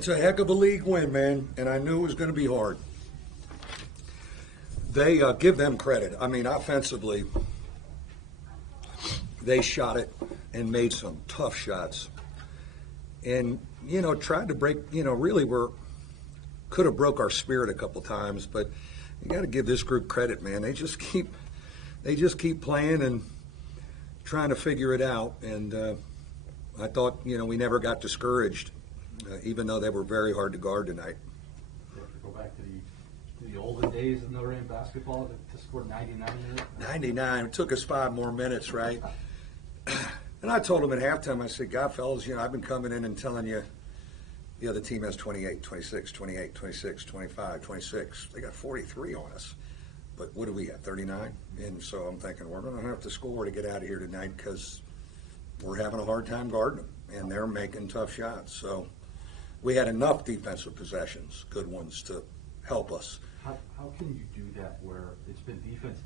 It's a heck of a league win, man, and I knew it was going to be hard. They give them credit. I mean, offensively, they shot it and made some tough shots. And, tried to break, really could have broke our spirit a couple times, but you got to give this group credit, man. They just keep playing and trying to figure it out. And I thought, we never got discouraged, even though they were very hard to guard tonight. You have to go back to the olden days of Notre Dame basketball to score 99 minutes. 99. It took us 5 more minutes, right? And I told them at halftime, I said, God, fellas, I've been coming in and telling you the other team has 28, 26, 28, 26, 25, 26. They got 43 on us. But what do we have, 39? And so I'm thinking, we're going to have to score to get out of here tonight because we're having a hard time guarding them, and they're making tough shots. So we had enough defensive possessions, good ones, to help us. How can you do that where it's been defense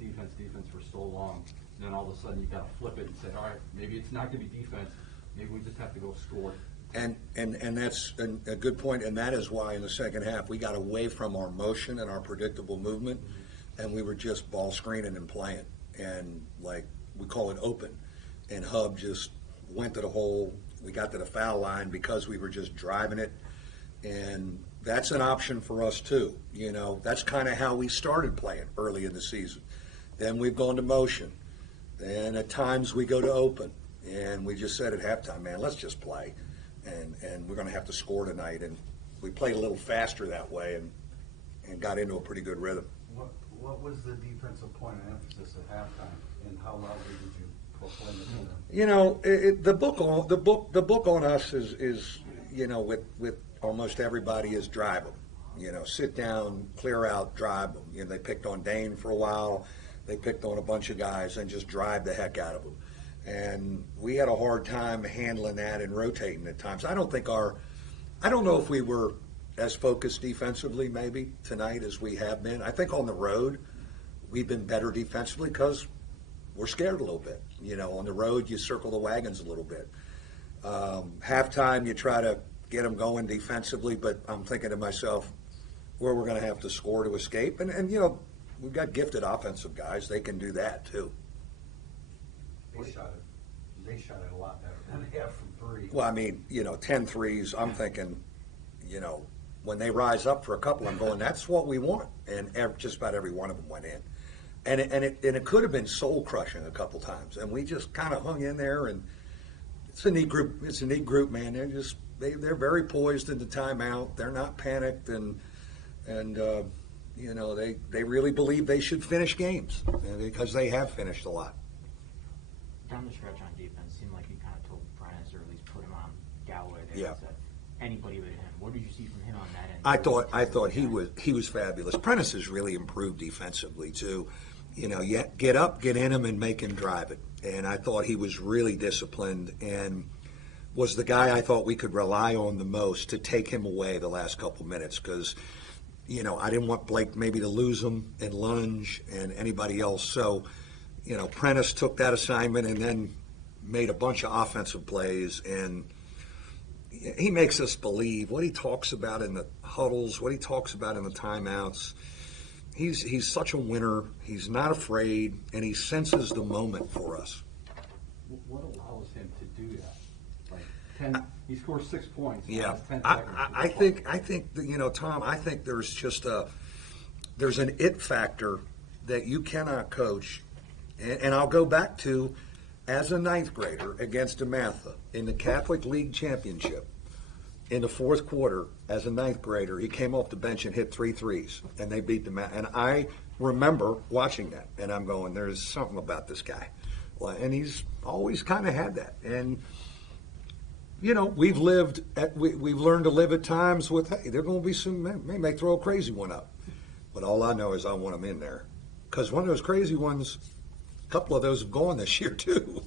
for so long, and then all of a sudden you got to flip it and say, all right, maybe it's not going to be defense, maybe we just have to go score. And that's a good point, and that is why in the second half we got away from our motion and our predictable movement, and we were just ball screening and playing, and like we call it open, and Hub just went to the hole. We got to the foul line because we were just driving it, and that's an option for us too. That's kind of how we started playing early in the season. Then we've gone to motion. Then at times we go to open, and we just said at halftime, man, let's just play. And we're going to have to score tonight. And we played a little faster that way and got into a pretty good rhythm. What was the defensive point of emphasis at halftime, and how loudly did you proclaim it to them? The book on us is with almost everybody is drive them. Sit down, clear out, drive them. They picked on Dane for a while. They picked on a bunch of guys and just drive the heck out of them. And we had a hard time handling that and rotating at times. I don't know if we were as focused defensively maybe tonight as we have been. I think on the road we've been better defensively because we're scared a little bit. On the road you circle the wagons a little bit. Halftime you try to get them going defensively, but I'm thinking to myself where we're going to have to score to escape. And we've got gifted offensive guys. They can do that too. They shot it a lot better than they have from Brey. Well, I mean, 10 threes, I'm thinking, when they rise up for a couple, I'm going, that's what we want. And just about every one of them went in. And it could have been soul crushing a couple times. And we just kind of hung in there, and it's a neat group. It's a neat group, man. They're very poised in the timeout. They're not panicked, and they really believe they should finish games because they have finished a lot. Down the stretch on defense, seemed like you kind of told Prentice, or at least put him on Galloway there. Yeah. Said anybody but him. What did you see from him on that end? I thought he was fabulous. Prentice has really improved defensively too. Get up, get in him, and make him drive it. And I thought he was really disciplined and was the guy I thought we could rely on the most to take him away the last couple minutes because, I didn't want Blake maybe to lose him and Lunge and anybody else. So, Prentice took that assignment and then made a bunch of offensive plays, and he makes us believe what he talks about in the huddles, what he talks about in the timeouts. He's such a winner. He's not afraid, and he senses the moment for us. What allows him to do that? He scores 6 points. Yeah, 10 I think that, Tom. I think there's just there's an it factor that you cannot coach. And I'll go back to, as a ninth grader against DeMatha in the Catholic League Championship, in the fourth quarter, as a ninth grader, he came off the bench and hit 3 threes, and they beat DeMatha. And I remember watching that, and I'm going, there's something about this guy. Well, and he's always kind of had that. And, we've learned to live at times with, hey, there are going to be some, they may throw a crazy one up. But all I know is I want him in there. Because one of those crazy ones, a couple of those have gone this year too.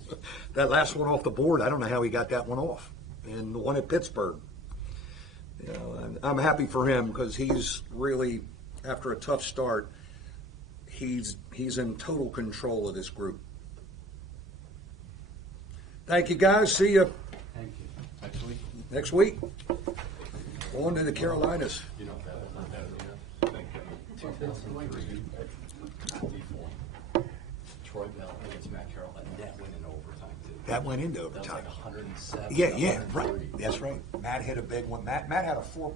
That last one off the board, I don't know how he got that one off. And the one at Pittsburgh. And I'm happy for him because he's really, after a tough start, he's in total control of this group. Thank you, guys. See you Thank you. Next week. next week. On to the Carolinas. You know, that was 2003, before Troy Bell against Matt Carroll, and that went into overtime too. That went into That was overtime. like 107. Yeah, 103. right. That's right. Matt hit a big one. Matt had a 4